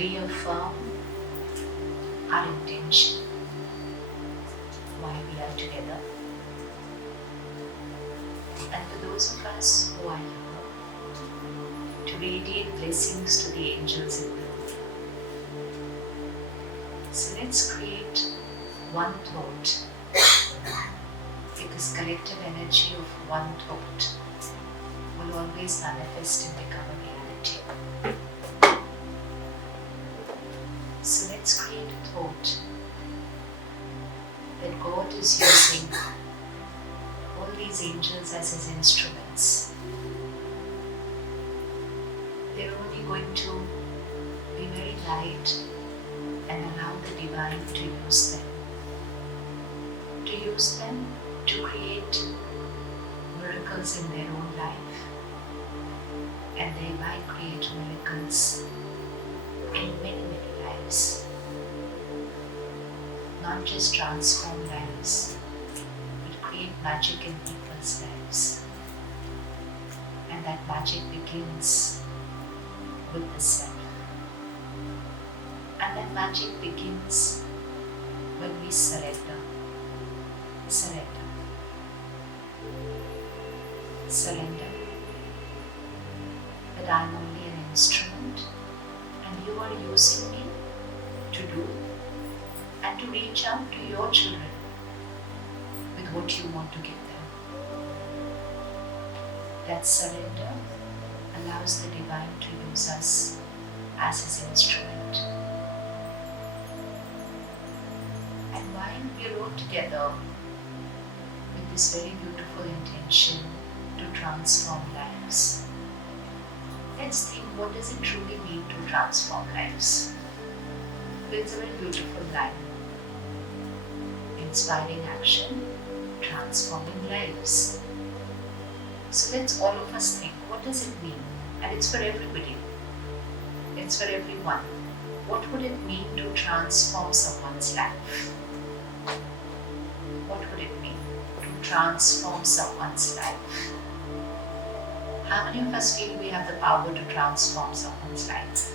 reaffirm our intention why we are together. And for those of us who are here, to radiate blessings to the angels in the room. So let's create one thought, because collective energy of one thought will always manifest and become a reality. So let's create a thought that God is using all these angels as His instruments. They're only going to be very light and allow the Divine to use them. To use them to create miracles in their own life and thereby create miracles in many, many lives. Not just transform lives, but create magic in people's lives. And that magic begins with the self. And that magic begins when we surrender. Surrender. Surrender. That I am only an instrument and you are using me to do and to reach out to your children with what you want to give them. That surrender allows the Divine to use us as His instrument. And while we are all together with this very beautiful intention to transform lives, let's think, what does it truly mean to transform lives? It's a very beautiful line. Inspiring action, transforming lives. So let's all of us think, what does it mean? And it's for everybody. It's for everyone. What would it mean to transform someone's life? What would it mean to transform someone's life? How many of us feel we have the power to transform someone's life?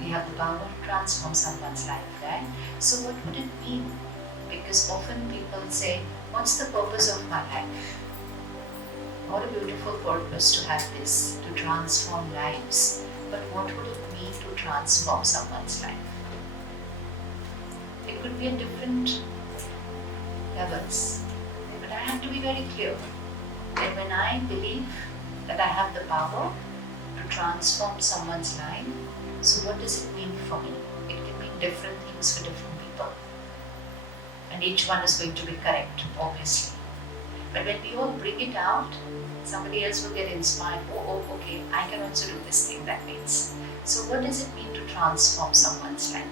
We have the power to transform someone's life, right? So what would it mean? Because often people say, what's the purpose of my life? What a beautiful purpose to have this, to transform lives. But what would it mean to transform someone's life? It could be at different levels. But I have to be very clear that when I believe that I have the power to transform someone's life, so what does it mean for me? It can mean different things for different people. And each one is going to be correct, obviously. But when we all bring it out, somebody else will get inspired. Oh, okay, I can also do this thing, that means. So what does it mean to transform someone's life?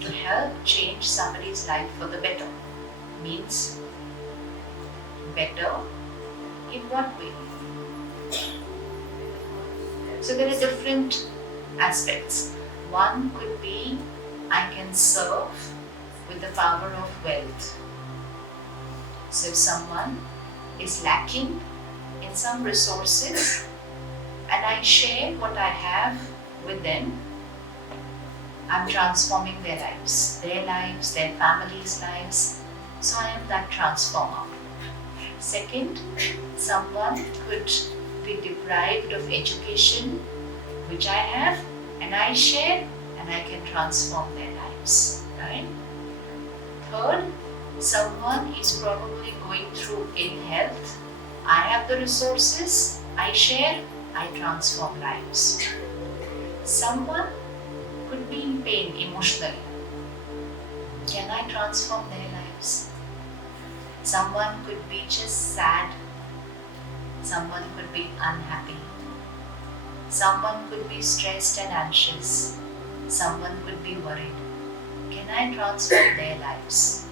To help change somebody's life for the better. Means better in what way? So there are different aspects. One could be, I can serve with the power of wealth. So if someone is lacking in some resources and I share what I have with them, I'm transforming their lives, their families' lives. So I am that transformer. Second, someone could be deprived of education, which I have, and I share, and I can transform their lives, right? Third, someone is probably going through ill health. I have the resources, I share, I transform lives. Someone could be in pain emotionally. Can I transform their lives? Someone could be just sad. Someone could be unhappy. Someone could be stressed and anxious. Someone could be worried. Can I transform their lives?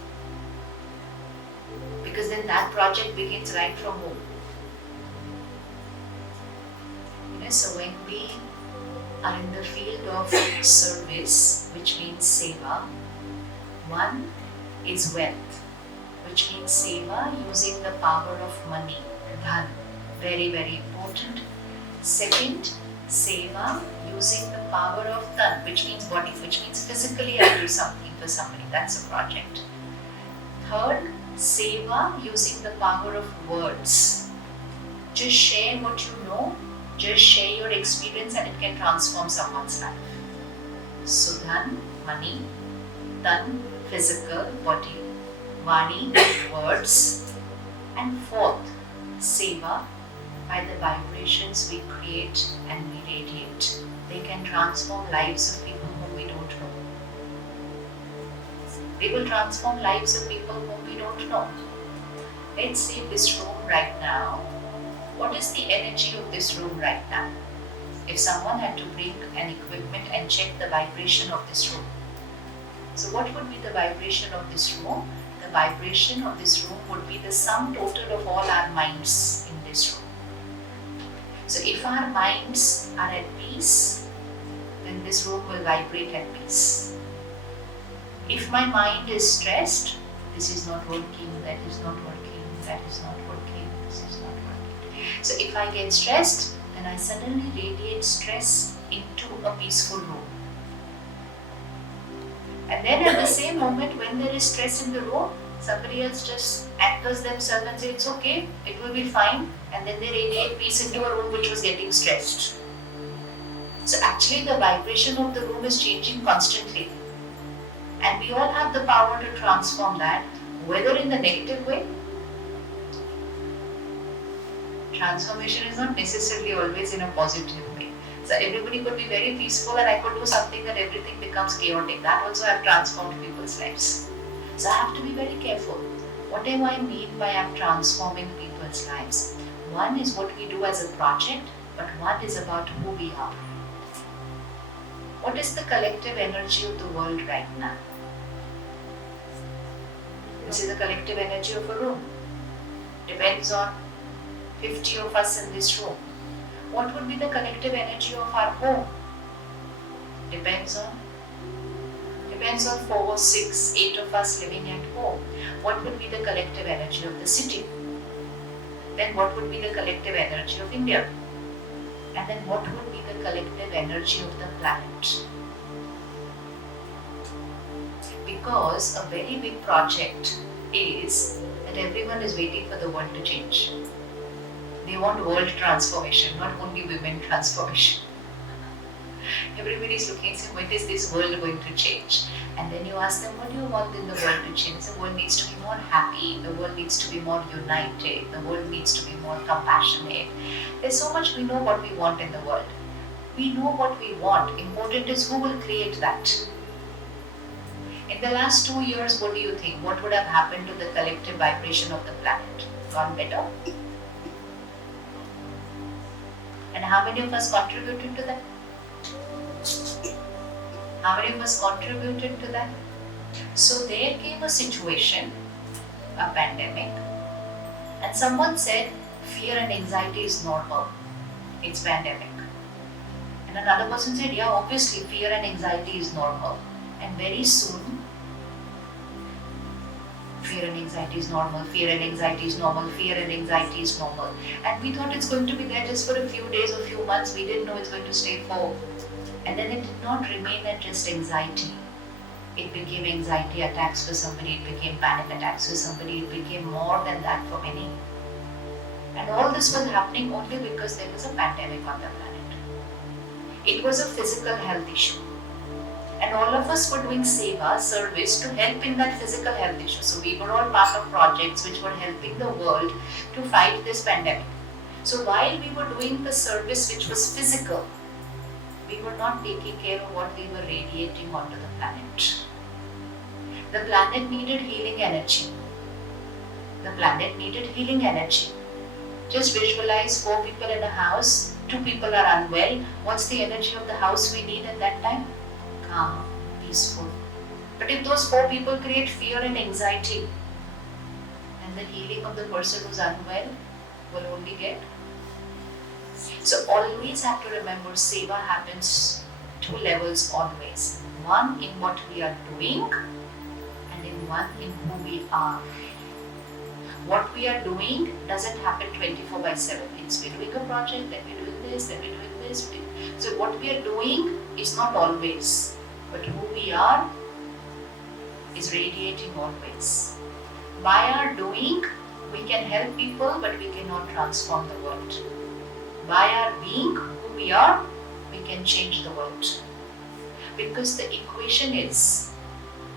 Because then that project begins right from home. So when we are in the field of service, which means seva, one is wealth. which means seva using the power of money, dhan. Very, very important. Second, seva using the power of tan, which means body, which means physically I do something for somebody. That's a project. Third, seva using the power of words. Just share what you know, just share your experience and it can transform someone's life. So dhan, money, tan, physical, body, vani, words, and fourth, seva, by the vibrations we create and we radiate. They can transform lives of people whom we don't know. They will transform lives of people whom we don't know. Let's say this room right now. What is the energy of this room right now? If someone had to bring an equipment and check the vibration of this room. So what would be the vibration of this room? The vibration of this room would be the sum total of all our minds in this room. So if our minds are at peace, then this room will vibrate at peace. If my mind is stressed, this is not working, that is not working, that is not working, this is not working. So if I get stressed, then I suddenly radiate stress into a peaceful room. And then at the same moment when there is stress in the room, somebody else just anchors themselves and says, it's okay, it will be fine. And then they radiate peace into a room which was getting stressed. So actually the vibration of the room is changing constantly. And we all have the power to transform that, whether in the negative way. Transformation is not necessarily always in a positive way. So everybody could be very peaceful and I could do something that everything becomes chaotic. That also have transformed people's lives. So I have to be very careful. What do I mean by I'm transforming people's lives? One is what we do as a project, but one is about who we are. What is the collective energy of the world right now? This is the collective energy of a room. Depends on 50 of us in this room. What would be the collective energy of our home? Depends on 4, 6, 8 of us living at home. What would be the collective energy of the city? Then what would be the collective energy of India? And then what would be the collective energy of the planet? Because a very big project is that everyone is waiting for the world to change. They want world transformation, not only women transformation. Everybody is looking and saying, when is this world going to change? And then you ask them, what do you want in the world to change? The world needs to be more happy, the world needs to be more united, the world needs to be more compassionate. There's so much we know what we want in the world. We know what we want. Important is who will create that. In the last 2 years, what do you think? What would have happened to the collective vibration of the planet? Gone better? And how many of us contributed to that? How many of us contributed to that? So there came a situation, a pandemic, and someone said fear and anxiety is normal. It's pandemic. And another person said, yeah, obviously fear and anxiety is normal. And very soon, fear and anxiety is normal, fear and anxiety is normal, fear and anxiety is normal. And we thought it's going to be there just for a few days or few months. We didn't know it's going to stay for. And then it did not remain at just anxiety. It became anxiety attacks for somebody, it became panic attacks for somebody, it became more than that for many. And all this was happening only because there was a pandemic on the planet. It was a physical health issue. And all of us were doing seva, service, to help in that physical health issue. So we were all part of projects which were helping the world to fight this pandemic. So while we were doing the service which was physical, we were not taking care of what we were radiating onto the planet. The planet needed healing energy. The planet needed healing energy. Just visualize 4 people in a house, 2 people are unwell. What's the energy of the house we need at that time? Calm, peaceful. But if those 4 people create fear and anxiety, then the healing of the person who's unwell will only get. So always have to remember, seva happens 2 levels always. One in what we are doing and in one in who we are. What we are doing doesn't happen 24/7. It's we're doing a project, then we're doing this, then we're doing this. So what we are doing is not always, but who we are is radiating always. By our doing, we can help people, but we cannot transform the world. By our being who we are, we can change the world. Because the equation is,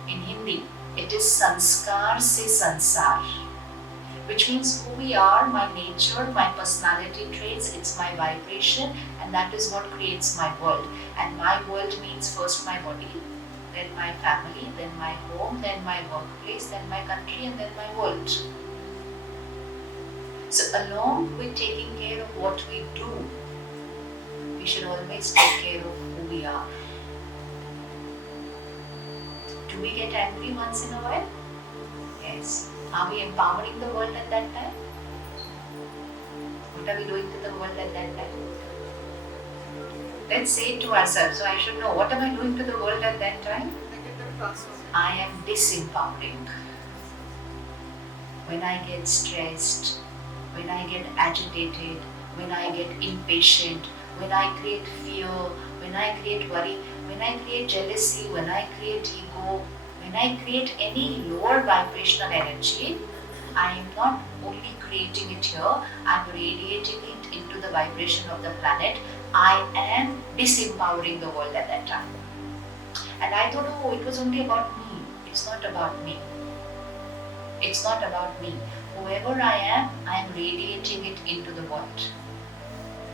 in Hindi, it is sanskar se sansar, which means who we are, my nature, my personality traits, it's my vibration, and that is what creates my world. And my world means first my body, then my family, then my home, then my workplace, then my country, and then my world. So along with taking care of what we do, we should always take care of who we are. Do we get angry once in a while? Yes. Are we empowering the world at that time? What are we doing to the world at that time? Let's say it to ourselves. So I should know, what am I doing to the world at that time? I am disempowering. When I get stressed, when I get agitated, when I get impatient, when I create fear, when I create worry, when I create jealousy, when I create ego, when I create any lower vibrational energy, I am not only creating it here, I am radiating it into the vibration of the planet. I am disempowering the world at that time. And I thought, oh, it was only about me. It's not about me. It's not about me. Whoever I am radiating it into the world.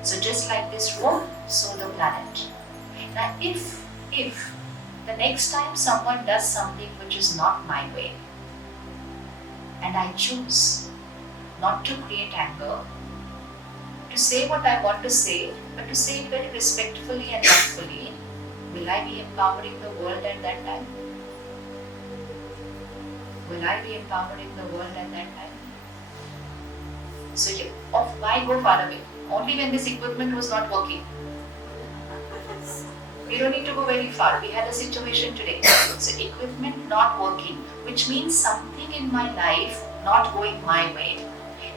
So just like this room, so the planet. Now if the next time someone does something which is not my way, and I choose not to create anger, to say what I want to say, but to say it very respectfully and lawfully, will I be empowering the world at that time? Will I be empowering the world at that time? So why go far away? Only when this equipment was not working. You don't need to go very far. We had a situation today. So equipment not working, which means something in my life not going my way.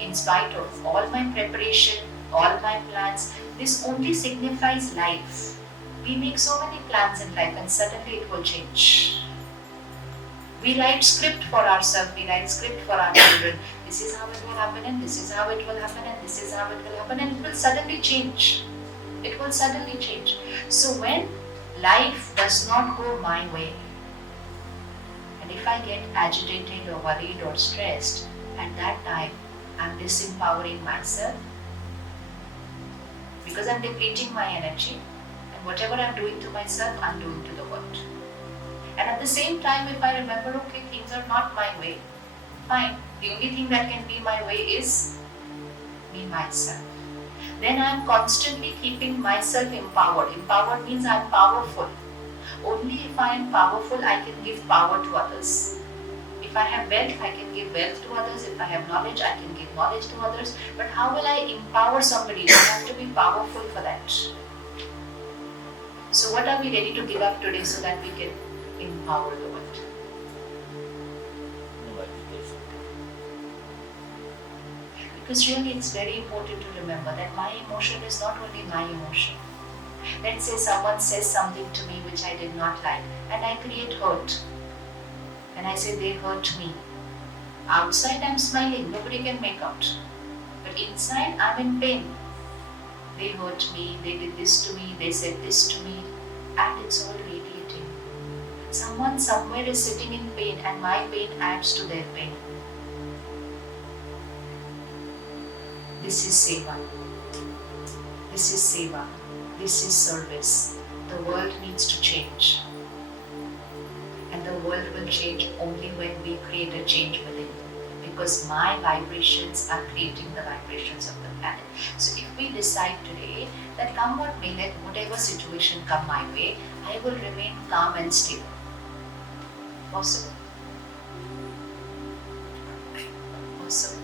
In spite of all my preparation, all my plans, this only signifies life. We make so many plans in life and suddenly it will change. We write script for ourselves, we write script for our children. This is how it will happen and this is how it will happen and this is how it will happen, and it will suddenly change. It will suddenly change. So when life does not go my way, and if I get agitated or worried or stressed, at that time I'm disempowering myself because I'm depleting my energy, and whatever I'm doing to myself, I'm doing to the world. And at the same time, if I remember, okay, things are not my way, fine. The only thing that can be my way is me, myself. Then I am constantly keeping myself empowered. Empowered means I am powerful. Only if I am powerful, I can give power to others. If I have wealth, I can give wealth to others. If I have knowledge, I can give knowledge to others. But how will I empower somebody? You have to be powerful for that. So what are we ready to give up today so that we can empower the world? Because really it's very important to remember that my emotion is not only my emotion. Let's say someone says something to me which I did not like and I create hurt. And I say they hurt me. Outside I'm smiling, nobody can make out. But inside I'm in pain. They hurt me, they did this to me, they said this to me, and it's all radiating. Someone somewhere is sitting in pain and my pain adds to their pain. This is seva. This is seva. This is service. The world needs to change. And the world will change only when we create a change within. Because my vibrations are creating the vibrations of the planet. So if we decide today that come what may, let whatever situation come my way, I will remain calm and stable. Possible? Possible.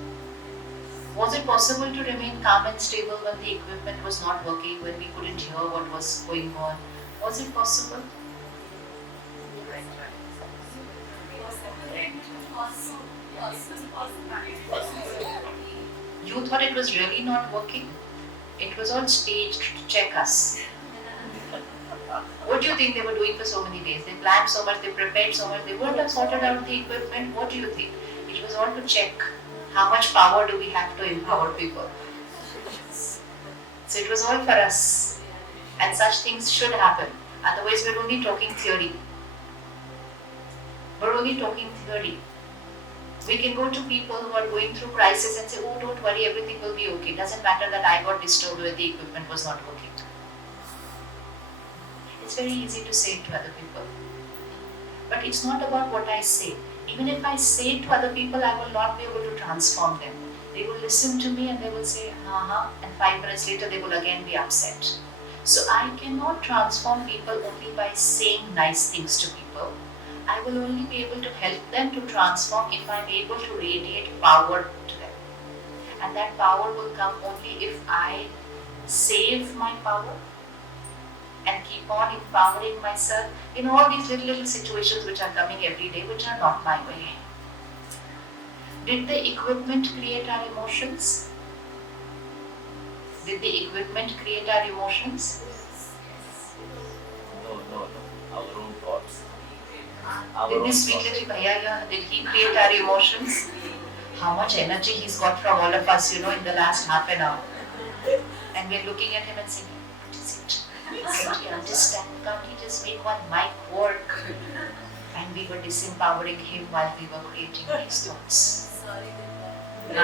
Was it possible to remain calm and stable when the equipment was not working, when we couldn't hear what was going on? Was it possible? You thought it was really not working. It was all staged to check us. What do you think they were doing for so many days? They planned so much, they prepared so much, they wouldn't have sorted out the equipment. What do you think? It was all to check how much power do we have to empower people. So it was all for us. And such things should happen. Otherwise we're only talking theory. We're only talking theory. We can go to people who are going through crisis and say, oh, don't worry, everything will be okay. It doesn't matter that I got disturbed when the equipment was not working. It's very easy to say it to other people. But it's not about what I say. Even if I say it to other people, I will not be able to transform them. They will listen to me and they will say, and 5 minutes later they will again be upset. So I cannot transform people only by saying nice things to people. I will only be able to help them to transform if I am able to radiate power to them. And that power will come only if I save my power and keep on empowering myself in all these little situations which are coming every day, which are not my way. Did the equipment create our emotions? Did the equipment create our emotions? No. Our own thoughts. Did this sweet little bhaiya, did he create our emotions? How much energy he's got from all of us, in the last half an hour. And we're looking at him and saying, what is it? Can't he understand? Can't he just make one mic work? And we were disempowering him while we were creating these thoughts. Good.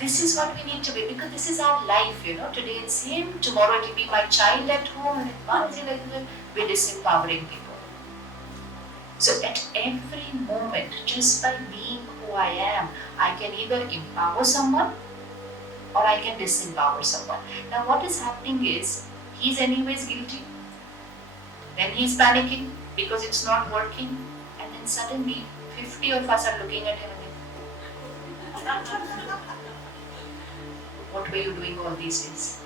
This is what we need to be, because this is our life, Today it's him, tomorrow it will be my child at home, and once in a while we're disempowering people. So at every moment, just by being who I am, I can either empower someone or I can disempower someone. Now what is happening is, he's anyways guilty, then he's panicking because it's not working, and then suddenly 50 of us are looking at him and saying, what were you doing all these days?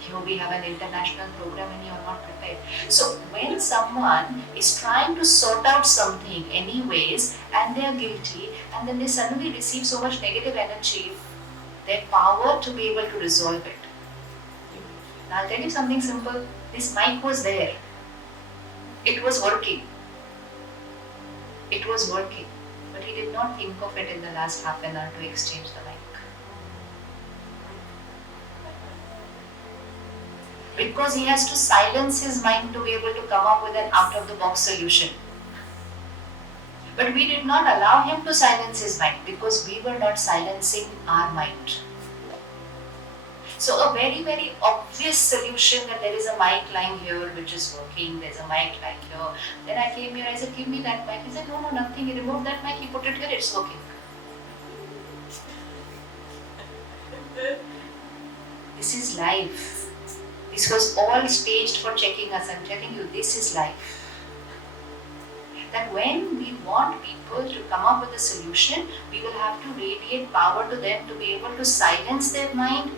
Here we have an international program and you are not prepared. So when someone is trying to sort out something anyways and they are guilty, and then they suddenly receive so much negative energy, their power to be able to resolve it. Now I'll tell you something simple. This mic was there. It was working. It was working. But he did not think of it in the last half an hour to exchange the mic. Because he has to silence his mind to be able to come up with an out-of-the-box solution. But we did not allow him to silence his mind because we were not silencing our mind. So a very, very obvious solution that there is a mic lying here which is working, there's a mic lying here. Then I came here, I said, give me that mic. He said, no, nothing. He removed that mic, he put it here, it's working. This is life. This was all staged for checking us. I'm telling you, this is life. That when we want people to come up with a solution, we will have to radiate power to them to be able to silence their mind,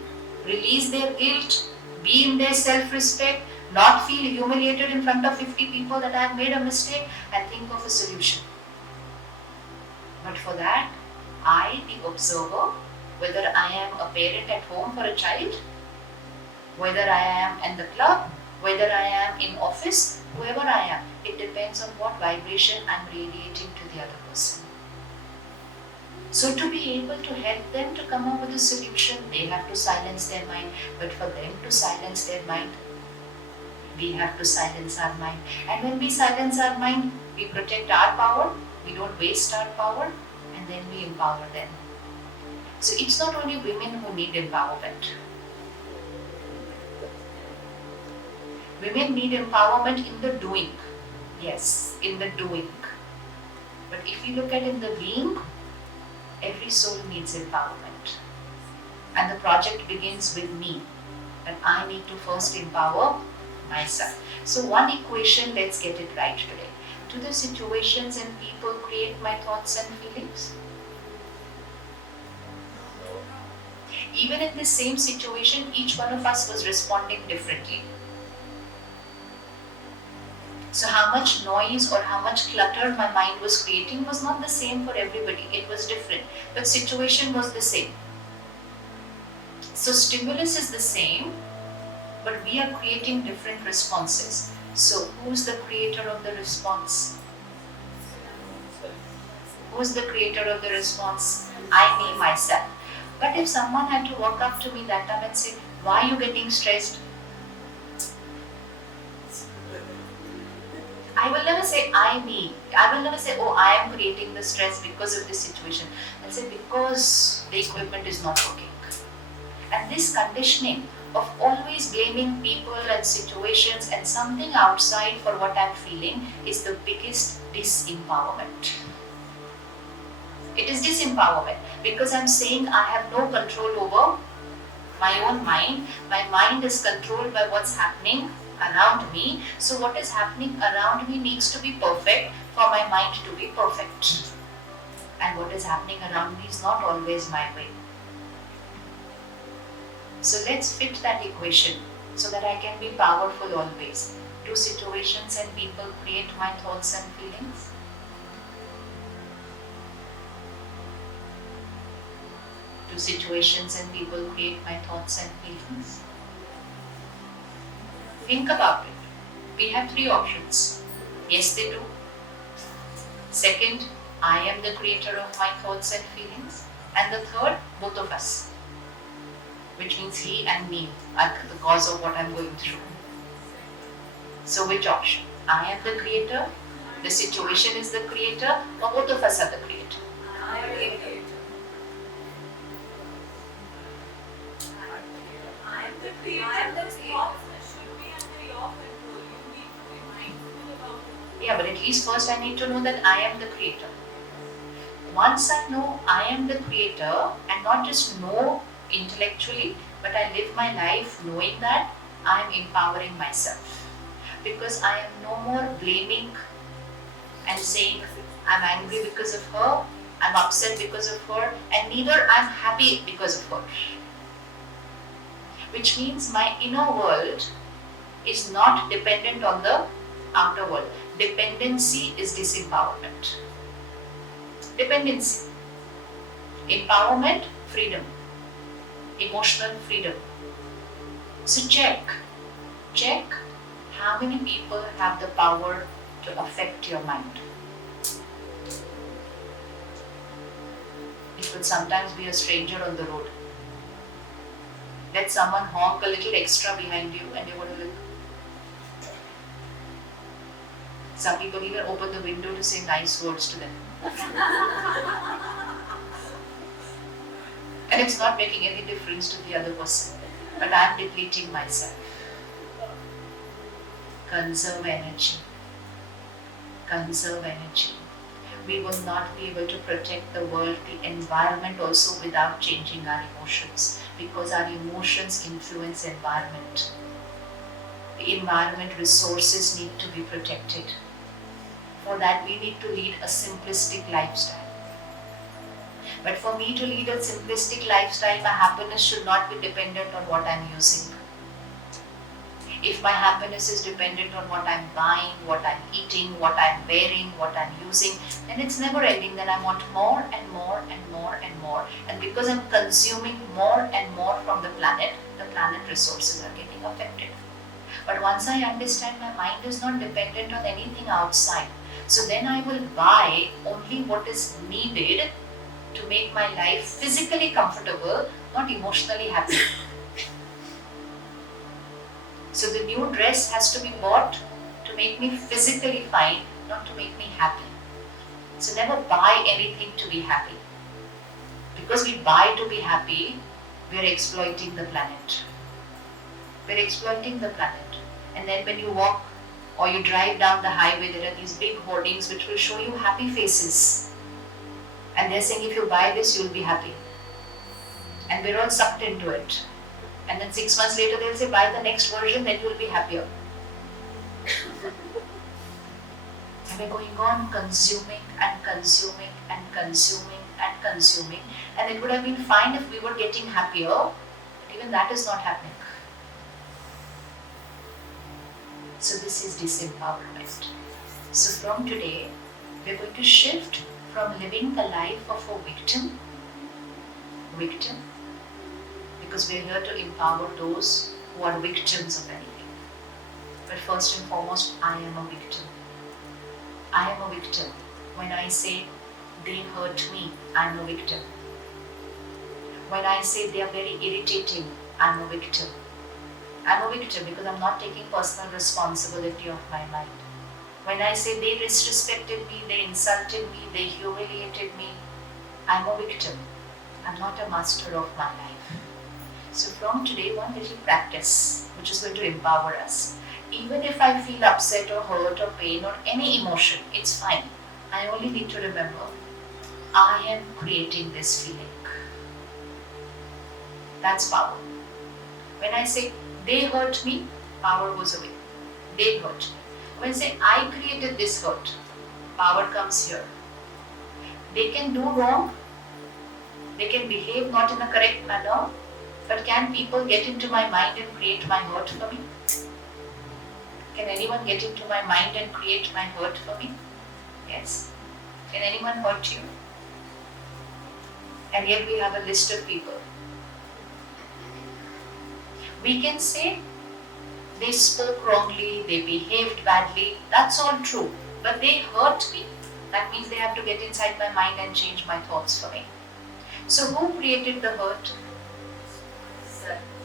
release their guilt, be in their self-respect, not feel humiliated in front of 50 people that I have made a mistake, and think of a solution. But for that, I, the observer, whether I am a parent at home for a child, whether I am in the club, whether I am in office, whoever I am, it depends on what vibration I am radiating to the other person. So to be able to help them to come up with a solution, they have to silence their mind. But for them to silence their mind, we have to silence our mind. And when we silence our mind, we protect our power, we don't waste our power, and then we empower them. So it's not only women who need empowerment. Women need empowerment in the doing. Yes, in the doing. But if you look at in the being, every soul needs empowerment. And the project begins with me. And I need to first empower myself. So one equation, let's get it right today. Do the situations and people create my thoughts and feelings? Even in the same situation, each one of us was responding differently. So how much noise or how much clutter my mind was creating was not the same for everybody. It was different. But situation was the same. So stimulus is the same, but we are creating different responses. So who's the creator of the response? Who's the creator of the response? I, me, myself. But if someone had to walk up to me that time and say, why are you getting stressed? I will never say I, me. I will never say, oh, I am creating the stress because of this situation. I'll say, because the equipment is not working. And this conditioning of always blaming people and situations and something outside for what I'm feeling is the biggest disempowerment. It is disempowerment because I'm saying I have no control over my own mind. My mind is controlled by what's happening around me. So what is happening around me needs to be perfect for my mind to be perfect. And what is happening around me is not always my way. So let's fit that equation so that I can be powerful always. Do situations and people create my thoughts and feelings? Do situations and people create my thoughts and feelings? Think about it. We have three options. Yes, they do. Second, I am the creator of my thoughts and feelings. And the third, both of us. Which means he and me are the cause of what I'm going through. So which option? I am the creator, the situation is the creator, or both of us are the creator? I am the creator. I am the creator. I am the creator. Should be under your control. You need to be mindful about it. Yeah, but at least first I need to know that I am the creator. Once I know I am the creator, and not just know intellectually, but I live my life knowing that I am empowering myself. Because I am no more blaming and saying I'm angry because of her, I'm upset because of her, and neither I'm happy because of her. Which means my inner world is not dependent on the outer world. Dependency is disempowerment. Dependency. Empowerment, freedom. Emotional freedom. So check how many people have the power to affect your mind. It will sometimes be a stranger on the road. Let someone honk a little extra behind you and you're going to look. Some people even open the window to say nice words to them. And it's not making any difference to the other person. But I'm depleting myself. Conserve energy. Conserve energy. We will not be able to protect the world, the environment also without changing our emotions. Because our emotions influence environment. The environment resources need to be protected. For that we need to lead a simplistic lifestyle. But for me to lead a simplistic lifestyle, my happiness should not be dependent on what I'm using. If my happiness is dependent on what I'm buying, what I'm eating, what I'm wearing, what I'm using, then it's never ending. Then I want more and more and more and more. And because I'm consuming more and more from the planet resources are getting affected. But once I understand my mind is not dependent on anything outside, so then I will buy only what is needed to make my life physically comfortable, not emotionally happy. So the new dress has to be bought to make me physically fine, not to make me happy. So never buy anything to be happy. Because we buy to be happy, we are exploiting the planet. We are exploiting the planet. And then when you walk or you drive down the highway, there are these big hoardings which will show you happy faces. And they're saying if you buy this, you'll be happy. And we're all sucked into it. And then 6 months later, they'll say, buy the next version, then you'll be happier. And we're going on consuming and consuming and consuming and consuming. And it would have been fine if we were getting happier, but even that is not happening. So this is disempowerment. So from today, we're going to shift from living the life of a victim, because we're here to empower those who are victims of anything. But first and foremost, I am a victim. I am a victim. When I say they hurt me, I'm a victim. When I say they are very irritating, I'm a victim. I'm a victim because I'm not taking personal responsibility of my mind. When I say they disrespected me, they insulted me, they humiliated me, I'm a victim. I'm not a master of my life. So from today, one little practice which is going to empower us. Even if I feel upset or hurt or pain or any emotion, it's fine. I only need to remember, I am creating this feeling. That's power. When I say they hurt me, power goes away. They hurt me. When I say I created this hurt, power comes here. They can do wrong, they can behave not in a correct manner, but can people get into my mind and create my hurt for me? Can anyone get into my mind and create my hurt for me? Yes. Can anyone hurt you? And yet we have a list of people. We can say they spoke wrongly, they behaved badly, that's all true. But they hurt me. That means they have to get inside my mind and change my thoughts for me. So who created the hurt?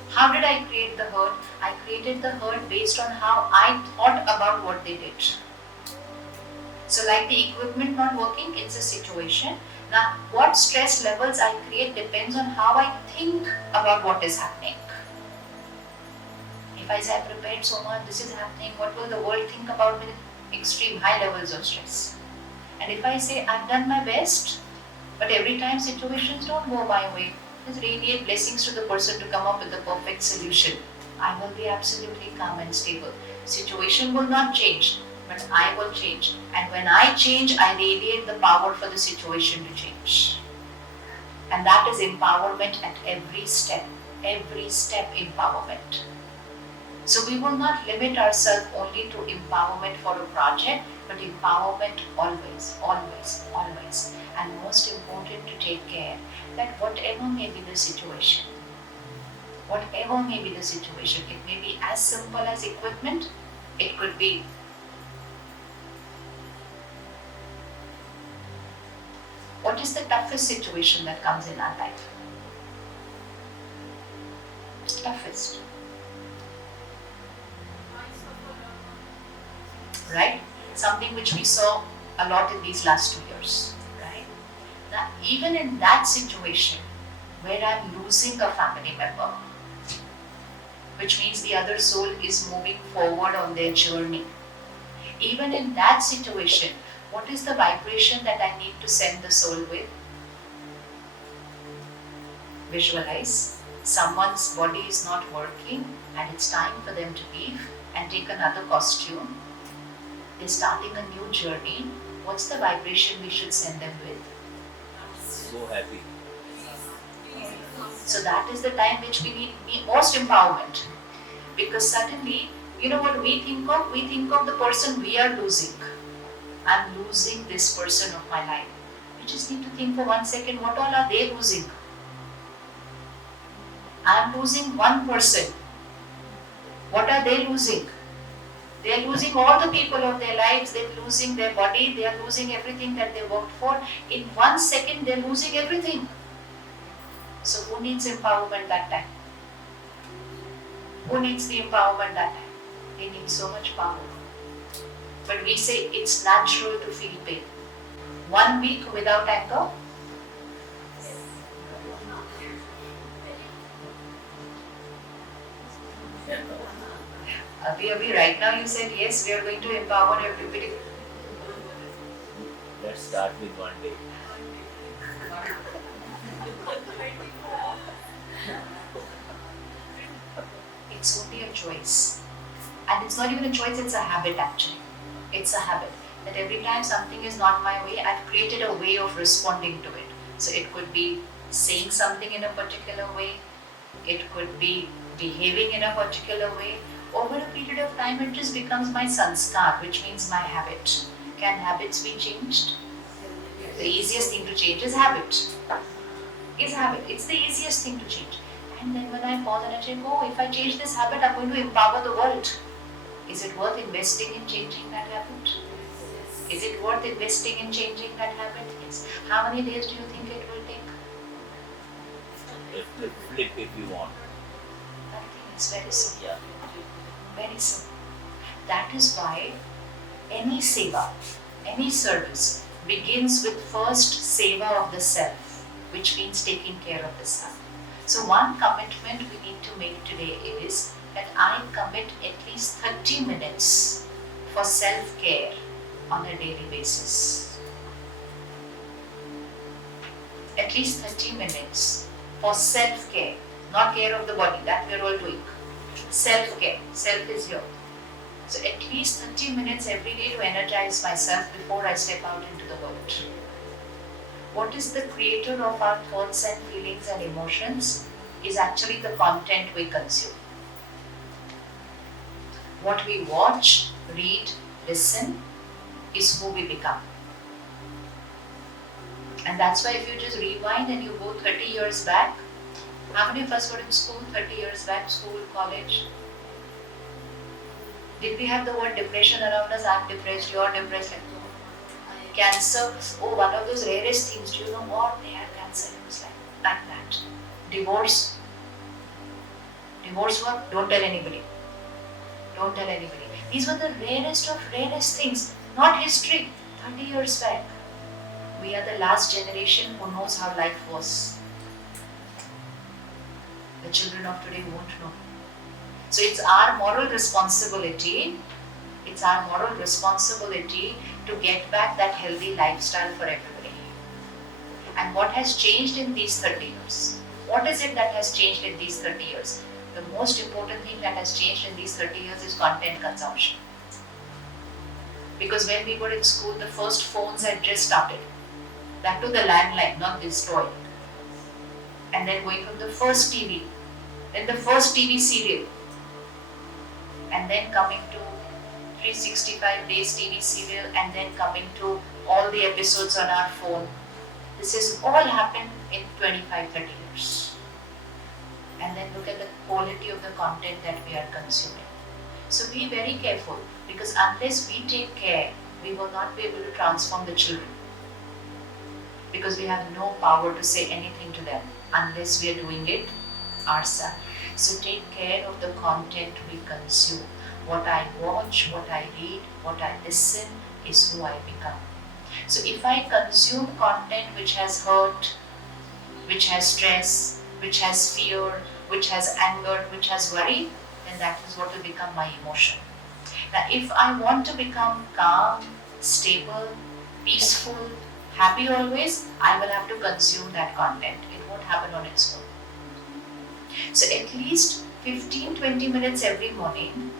How did I create the hurt? I created the hurt based on how I thought about what they did. So like the equipment not working, it's a situation. Now what stress levels I create depends on how I think about what is happening. If I say I prepared so much, this is happening, what will the world think about me? Extreme high levels of stress. And if I say I've done my best, but every time situations don't go my way, just radiate blessings to the person to come up with the perfect solution, I will be absolutely calm and stable. Situation will not change, but I will change. And when I change, I radiate the power for the situation to change. And that is empowerment at every step empowerment. So we will not limit ourselves only to empowerment for a project, but empowerment always. And most important, to take care that whatever may be the situation, it may be as simple as equipment, it could be what is the toughest situation that comes in our life? Toughest. Right? Something which we saw a lot in these last 2 years. Right? Now, even in that situation where I'm losing a family member, which means the other soul is moving forward on their journey, even in that situation, what is the vibration that I need to send the soul with? Visualize someone's body is not working and it's time for them to leave and take another costume. They're starting a new journey. What's the vibration we should send them with? So happy. So that is the time which we need most empowerment. Because suddenly, you know what we think of? We think of the person we are losing. I'm losing this person of my life. We just need to think for 1 second, what all are they losing? I'm losing one person. What are they losing? They are losing all the people of their lives, they are losing their body, they are losing everything that they worked for. In 1 second, they are losing everything. So who needs empowerment that time? Who needs the empowerment that time? They need so much power. But we say it's natural to feel pain. 1 week without anger? Abhi, right now you said yes, we are going to empower everybody. Let's start with 1 day. It's only a choice. And it's not even a choice, it's a habit actually. It's a habit. That every time something is not my way, I've created a way of responding to it. So it could be saying something in a particular way, it could be behaving in a particular way, Over a period of time, it just becomes my sanskar, which means my habit. Can habits be changed? The easiest thing to change is habit. It's the easiest thing to change. And then when I pause and I think, oh, if I change this habit, I'm going to empower the world. Is it worth investing in changing that habit? Is it worth investing in changing that habit? Yes. How many days do you think it will take? Flip if you want. Nothing. It's very simple. Yeah. Very simple. That is why any seva, any service begins with first seva of the self, which means taking care of the self. So one commitment we need to make today is that I commit at least 30 minutes for self-care on a daily basis. At least 30 minutes for self-care, not care of the body, that we are all doing. Self-care, self is here. So at least 30 minutes every day to energize myself before I step out into the world. What is the creator of our thoughts and feelings and emotions is actually the content we consume. What we watch, read, listen is who we become. And that's why if you just rewind and you go 30 years back, how many of us were in school 30 years back, school, college? Did we have the word depression around us? I'm depressed, you're depressed. Cancer, oh, one of those rarest things. Do you know what? They had cancer. It was like that. Divorce. Divorce work, don't tell anybody. Don't tell anybody. These were the rarest of rarest things. Not history. 30 years back. We are the last generation who knows how life was. The children of today won't know. So it's our moral responsibility. It's our moral responsibility to get back that healthy lifestyle for everybody. And what has changed in these 30 years? What is it that has changed in these 30 years? The most important thing that has changed in these 30 years is content consumption. Because when we were in school, the first phones had just started. That too the landline, not destroyed. And then going from the first TV, then the first TV serial, and then coming to 365 days TV serial, and then coming to all the episodes on our phone. This has all happened in 25-30 years. And then look at the quality of the content that we are consuming. So be very careful, because unless we take care, we will not be able to transform the children. Because we have no power to say anything to them unless we are doing it ourselves. So take care of the content we consume. What I watch, what I read, what I listen is who I become. So if I consume content which has hurt, which has stress, which has fear, which has anger, which has worry, then that is what will become my emotion. Now if I want to become calm, stable, peaceful, happy always, I will have to consume that content. It won't happen on its own. So at least 15-20 minutes every morning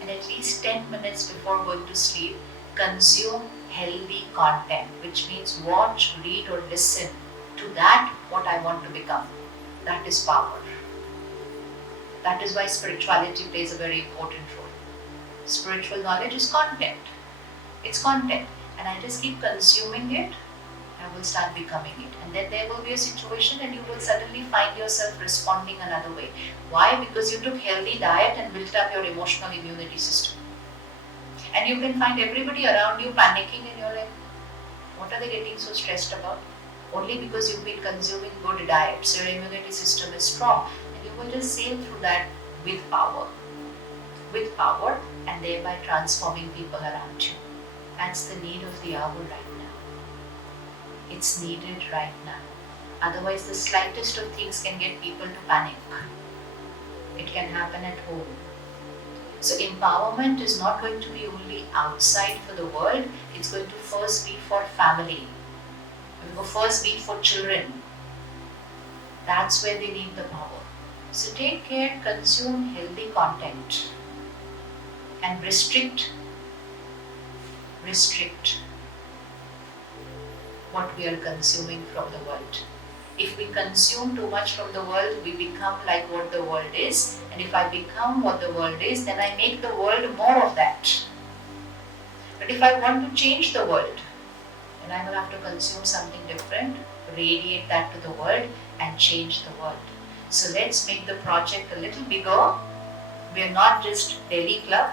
and at least 10 minutes before going to sleep, consume healthy content, which means watch, read or listen to that what I want to become. That is power. That is why spirituality plays a very important role. Spiritual knowledge is content. It's content. And I just keep consuming it, I will start becoming it. And then there will be a situation and you will suddenly find yourself responding another way. Why? Because you took healthy diet and built up your emotional immunity system. And you can find everybody around you panicking and you're like, what are they getting so stressed about? Only because you've been consuming good diet. So your immunity system is strong. And you will just sail through that with power. With power and thereby transforming people around you. That's the need of the hour right now. It's needed right now. Otherwise, the slightest of things can get people to panic. It can happen at home. So empowerment is not going to be only outside for the world, it's going to first be for family. It will first be for children. That's where they need the power. So take care, consume healthy content and restrict what we are consuming from the world. If we consume too much from the world, we become like what the world is. And if I become what the world is, then I make the world more of that. But if I want to change the world, then I will have to consume something different, radiate that to the world, and change the world. So let's make the project a little bigger. We are not just Delhi Club.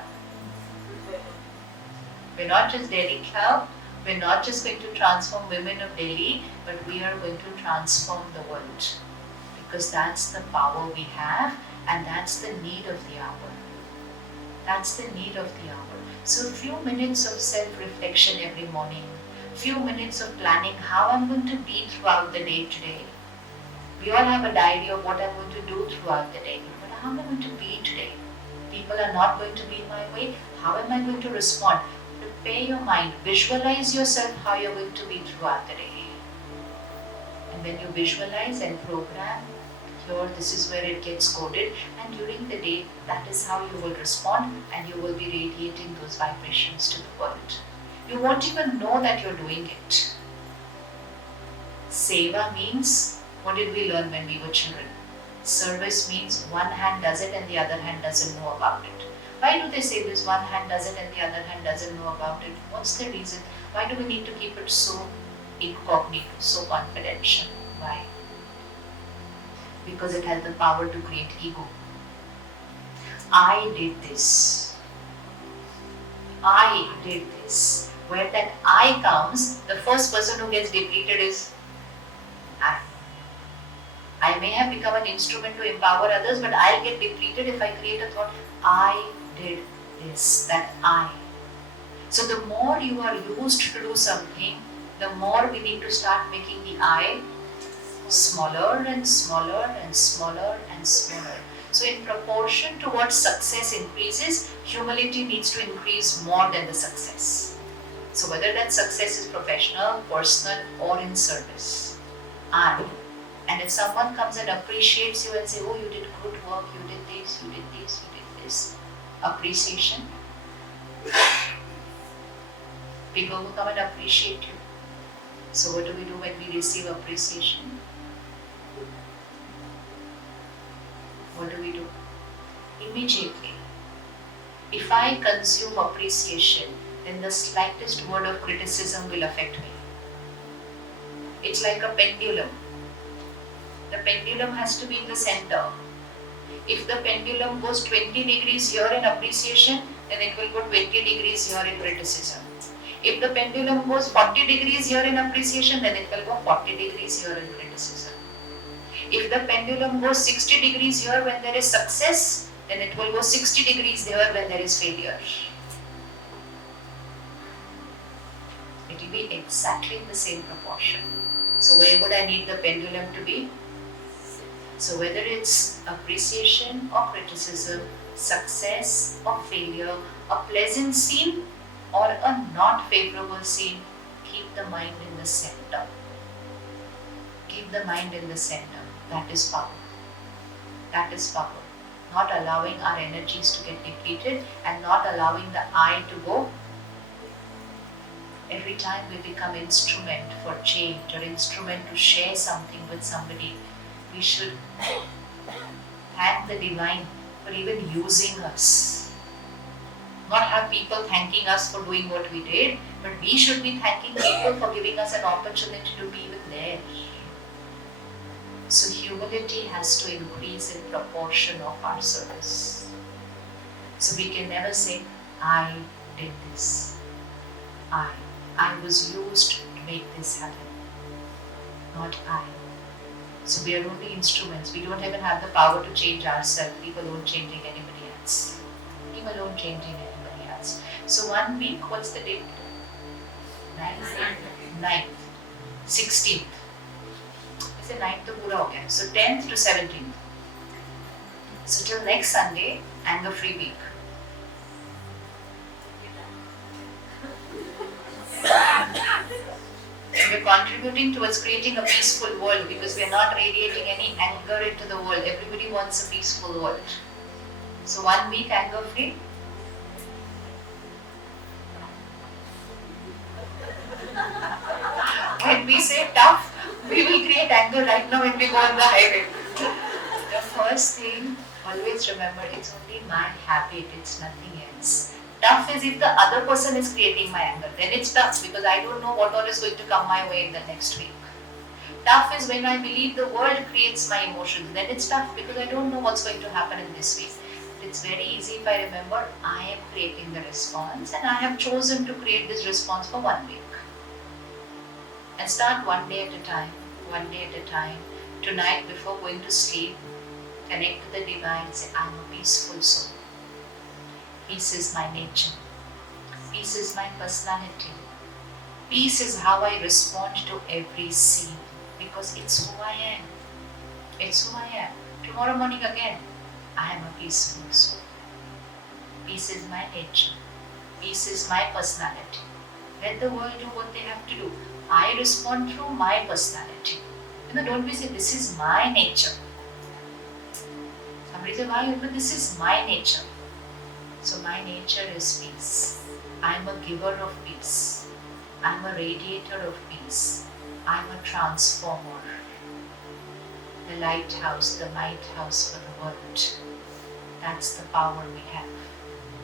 We're not just Delhi Club. We're not just going to transform women of Delhi, but we are going to transform the world. Because that's the power we have, and that's the need of the hour. That's the need of the hour. So a few minutes of self-reflection every morning, few minutes of planning how I'm going to be throughout the day today. We all have a diary of what I'm going to do throughout the day. But how am I going to be today? People are not going to be my way. How am I going to respond? Prepare your mind. Visualize yourself how you're going to be throughout the day. And when you visualize and program, here this is where it gets coded, and during the day that is how you will respond, and you will be radiating those vibrations to the world. You won't even know that you're doing it. Seva means, what did we learn when we were children? Service means one hand does it and the other hand doesn't know about it. Why do they say this? One hand does it and the other hand doesn't know about it. What's the reason? Why do we need to keep it so incognito, so confidential? Why? Because it has the power to create ego. I did this. I did this. Where that I comes, the first person who gets depleted is I. I may have become an instrument to empower others, but I'll get depleted if I create a thought, I did this, that I. So the more you are used to do something, the more we need to start making the I smaller and smaller and smaller and smaller. So in proportion to what success increases, humility needs to increase more than the success. So whether that success is professional, personal, or in service, I. And if someone comes and appreciates you and say, oh, you did good work, you did this, you did this, you did this. Appreciation. People who come and appreciate you. So what do we do when we receive appreciation? What do we do? Immediately. If I consume appreciation, then the slightest word of criticism will affect me. It's like a pendulum. The pendulum has to be in the center. If the pendulum goes 20 degrees here in appreciation, then it will go 20 degrees here in criticism. If the pendulum goes 40 degrees here in appreciation, then it will go 40 degrees here in criticism. If the pendulum goes 60 degrees here when there is success, then it will go 60 degrees there when there is failure. It will be exactly in the same proportion. So where would I need the pendulum to be? So whether it's appreciation or criticism, success or failure, a pleasant scene or a not favorable scene, keep the mind in the center. Keep the mind in the center. That is power. That is power. Not allowing our energies to get depleted and not allowing the I to go. Every time we become instrument for change or instrument to share something with somebody, we should thank the divine for even using us. Not have people thanking us for doing what we did, but we should be thanking people for giving us an opportunity to be even there. So humility has to increase in proportion of our service. So we can never say, I did this. I was used to make this happen. Not I. So we are only instruments. We don't even have the power to change ourselves, leave alone changing anybody else. Leave alone changing anybody else. So 1 week, what's the date? 9th. 16th. I 9th to pura ho gaya. So 10th to 17th. So till next Sunday, anger-free week. We're contributing towards creating a peaceful world because we're not radiating any anger into the world. Everybody wants a peaceful world. So 1 week anger-free. When we say tough, We will create anger right now when we go on the highway. The first thing, always remember, it's only my habit, it's nothing else. Tough is if the other person is creating my anger. Then it's tough because I don't know what all is going to come my way in the next week. Tough is when I believe the world creates my emotions. Then it's tough because I don't know what's going to happen in this week. It's very easy if I remember I am creating the response and I have chosen to create this response for 1 week. And start one day at a time, one day at a time. Tonight, before going to sleep, connect to the divine, say, I'm a peaceful soul. Peace is my nature. Peace is my personality. Peace is how I respond to every scene because it's who I am. It's who I am. Tomorrow morning again, I am a peaceful soul. Peace is my nature. Peace is my personality. Let the world do what they have to do. I respond through my personality. Don't we say this is my nature. Somebody say, why? But this is my nature. So my nature is peace. I am a giver of peace. I am a radiator of peace. I am a transformer. The lighthouse, the lighthouse for the world. That's the power we have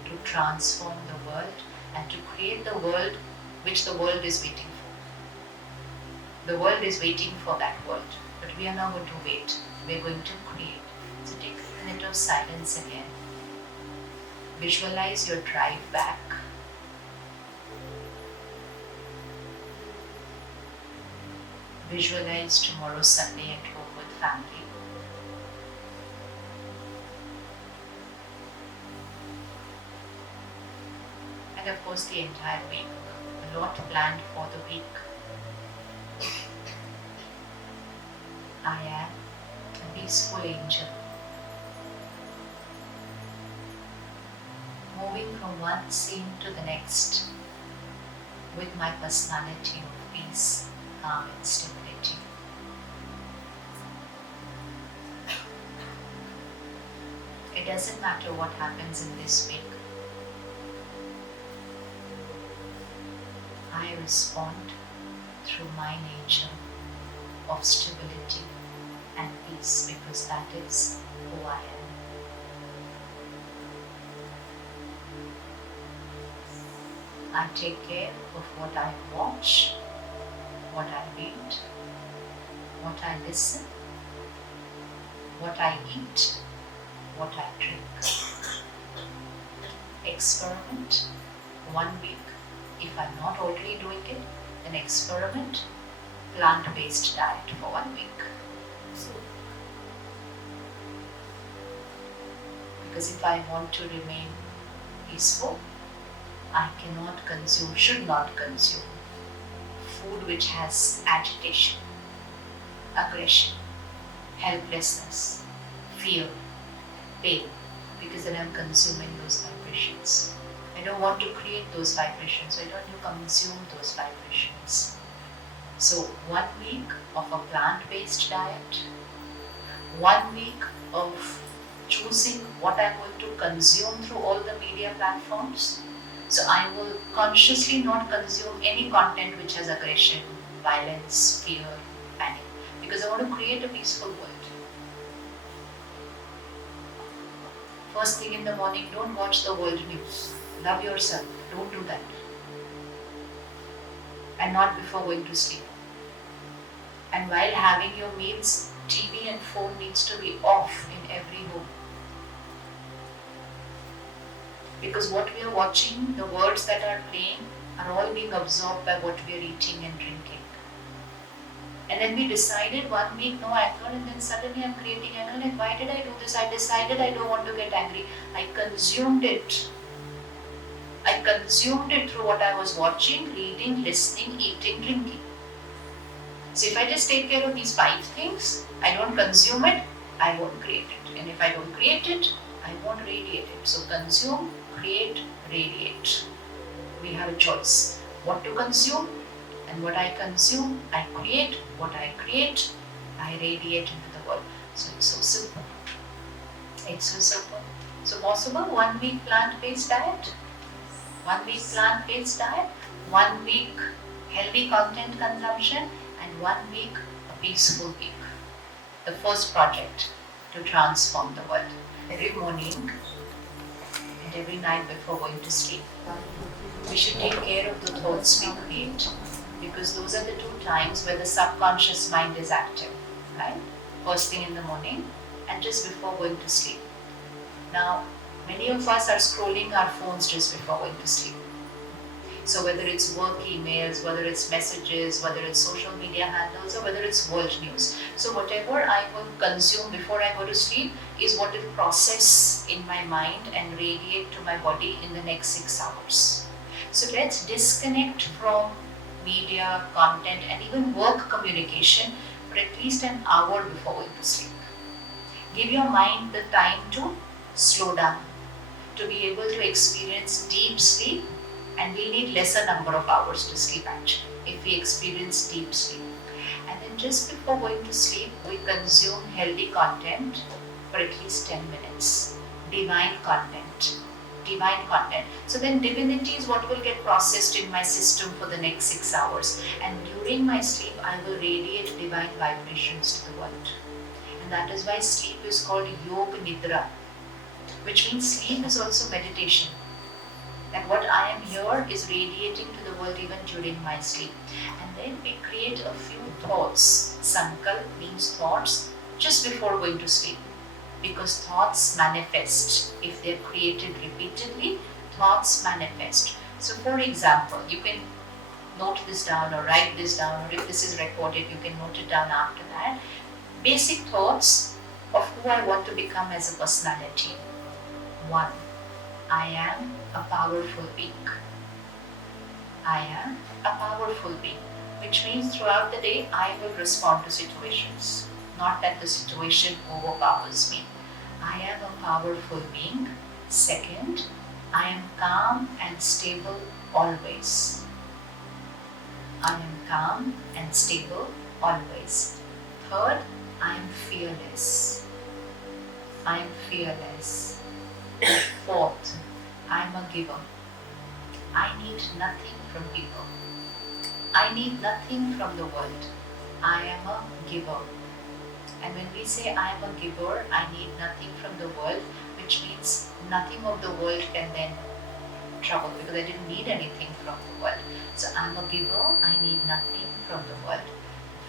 to transform the world and to create the world which the world is waiting for. The world is waiting for that world, but we are not going to wait. We are going to create. So take a minute of silence again. Visualize your drive back. Visualize tomorrow Sunday at home with family. And of course the entire week. A lot planned for the week. I am a peaceful angel. Moving from one scene to the next with my personality of peace, calm and stability. It doesn't matter what happens in this week. I respond through my nature of stability and peace because that is who I am. I take care of what I watch, what I read, what I listen, what I eat, what I drink. Experiment 1 week. If I'm not already doing it, then experiment plant-based diet for 1 week. Because if I want to remain peaceful, I cannot consume, should not consume food which has agitation, aggression, helplessness, fear, pain, because then I'm consuming those vibrations. I don't want to create those vibrations, so I don't want to consume those vibrations. So 1 week of a plant-based diet, 1 week of choosing what I'm going to consume through all the media platforms. So I will consciously not consume any content which has aggression, violence, fear, panic, because I want to create a peaceful world. First thing in the morning, don't watch the world news. Love yourself. Don't do that. And not before going to sleep. And while having your meals, TV and phone needs to be off in every home. Because what we are watching, the words that are playing, are all being absorbed by what we are eating and drinking. And then we decided 1 week, no anger, and then suddenly I'm creating anger. Like, why did I do this? I decided I don't want to get angry. I consumed it. I consumed it through what I was watching, reading, listening, eating, drinking. So if I just take care of these 5 things, I don't consume it, I won't create it. And if I don't create it, I won't radiate it. So consume, create, radiate. We have a choice. What to consume, and what I consume, I create. What I create, I radiate into the world. So it's so simple. It's so simple. So possible 1 week plant-based diet, 1 week plant-based diet, 1 week healthy content consumption, and 1 week a peaceful week. The first project to transform the world. Every morning and every night before going to sleep, we should take care of the thoughts we create, because those are the two times where the subconscious mind is active, right? First thing in the morning and just before going to sleep. Now, many of us are scrolling our phones just before going to sleep. So whether it's work emails, whether it's messages, whether it's social media handles, or whether it's world news. So whatever I will consume before I go to sleep is what will process in my mind and radiate to my body in the next 6 hours. So let's disconnect from media, content, and even work communication for at least an hour before going to sleep. Give your mind the time to slow down, to be able to experience deep sleep, and we need lesser number of hours to sleep actually if we experience deep sleep. And then just before going to sleep, we consume healthy content for at least 10 minutes. Divine content. Divine content. So then divinity is what will get processed in my system for the next 6 hours. And during my sleep, I will radiate divine vibrations to the world. And that is why sleep is called Yoga Nidra, which means sleep is also meditation. That what I am here is radiating to the world even during my sleep. And then we create a few thoughts. Sankalp means thoughts just before going to sleep. Because thoughts manifest. If they are created repeatedly, thoughts manifest. So for example, you can note this down or write this down, or if this is recorded, you can note it down after that. Basic thoughts of who I want to become as a personality. 1. I am a powerful being. I am a powerful being, which means throughout the day I will respond to situations, not that the situation overpowers me. I am a powerful being. 2. I am calm and stable always. I am calm and stable always. 3. I am fearless. I am fearless. 4. I am a giver. I need nothing from people. I need nothing from the world. I am a giver. And when we say I am a giver, I need nothing from the world, which means nothing of the world can then trouble, because I didn't need anything from the world. So I am a giver, I need nothing from the world.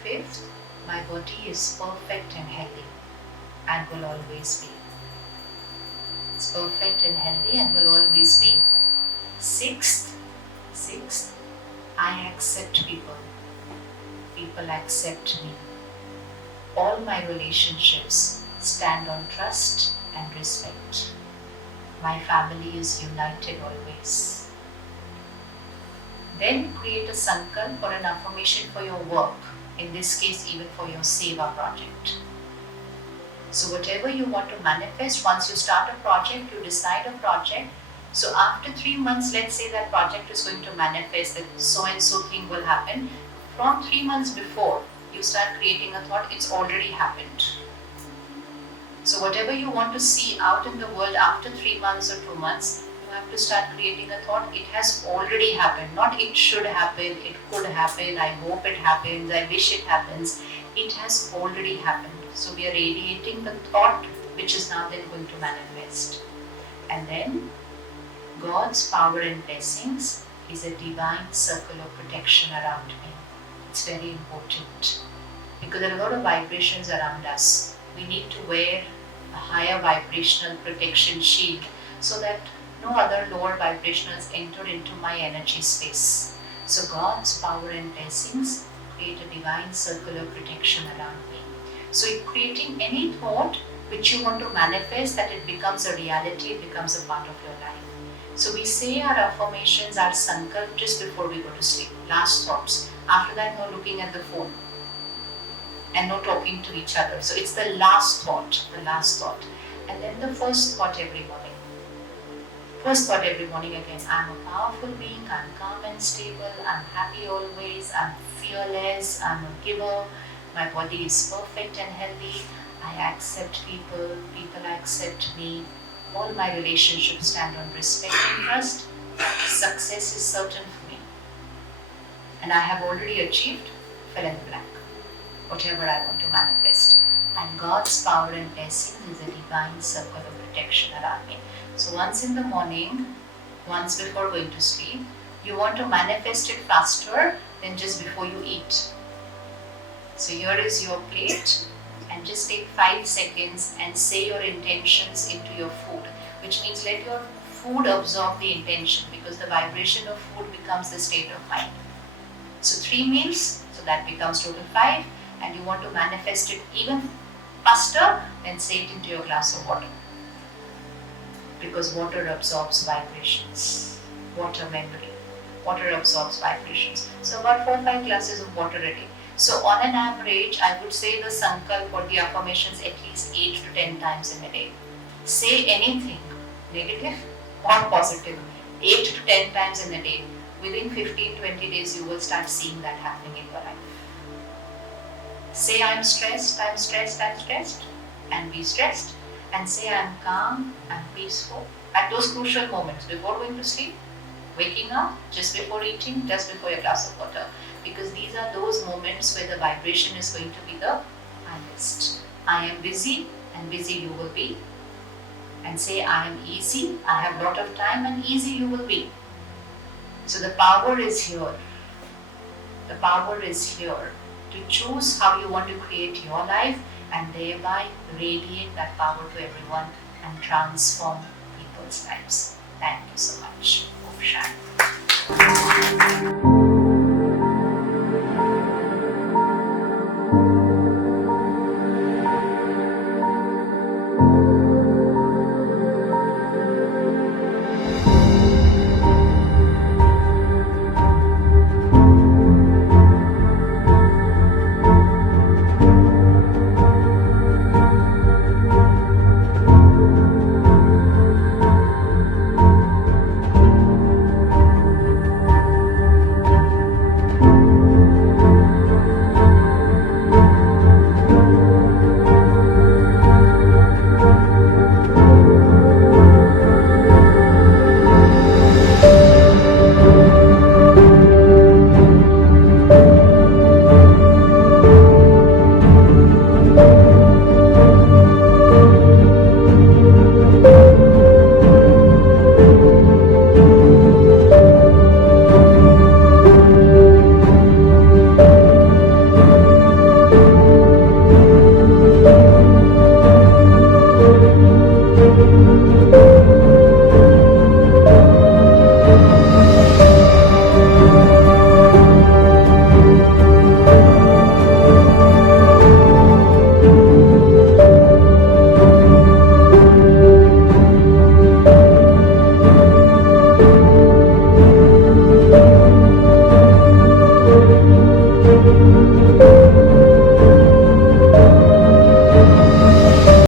5. My body is perfect and healthy and will always be. It's perfect and healthy and will always be. 6. I accept people. People accept me. All my relationships stand on trust and respect. My family is united always. Then create a sankalp or an affirmation for your work. In this case, even for your seva project. So whatever you want to manifest, once you start a project, you decide a project. So after 3 months, let's say that project is going to manifest, that so and so thing will happen. From 3 months before, you start creating a thought, it's already happened. So whatever you want to see out in the world after 3 months or 2 months, you have to start creating a thought, it has already happened. Not it should happen, it could happen, I hope it happens, I wish it happens. It has already happened. So we are radiating the thought which is now then going to manifest. And then God's power and blessings is a divine circle of protection around me. It's very important because there are a lot of vibrations around us. We need to wear a higher vibrational protection shield so that no other lower vibrationals enter into my energy space. So God's power and blessings create a divine circle of protection around me. So in creating any thought which you want to manifest, that it becomes a reality, it becomes a part of your life. So we say our affirmations, our sankalp just before we go to sleep. Last thoughts. After that, no looking at the phone and no talking to each other. So it's the last thought, And then the first thought every morning. First thought every morning again, I'm a powerful being, I'm calm and stable, I'm happy always, I'm fearless, I'm a giver, my body is perfect and healthy, I accept people, people accept me, all my relationships stand on respect and trust, success is certain for me. And I have already achieved fill in the blank. whatever I want to manifest. And God's power and blessing is a divine circle of protection around me. So once in the morning, once before going to sleep, you want to manifest it faster than just before you eat. So here is your plate, and just take 5 seconds and say your intentions into your food, which means let your food absorb the intention, because the vibration of food becomes the state of mind. So 3 meals, so that becomes total 5, and you want to manifest it even faster, then say it into your glass of water. Because water absorbs vibrations, water memory. Water absorbs vibrations. So about 4-5 glasses of water a day. So on an average, I would say the sankalp or the affirmations at least 8 to 10 times in a day. Say anything, negative or positive, 8 to 10 times in a day. Within 15-20 days, you will start seeing that happening in your life. Say I'm stressed, I'm stressed, I'm stressed, and be stressed. And say I'm calm, I'm peaceful. At those crucial moments, before going to sleep, waking up, just before eating, just before your glass of water. Because these are those moments where the vibration is going to be the highest. I am busy, and busy you will be. And say I am easy, I have lot of time, and easy you will be. So the power is here. The power is here to choose how you want to create your life and thereby radiate that power to everyone and transform people's lives. Thank you so much. Om Shanti.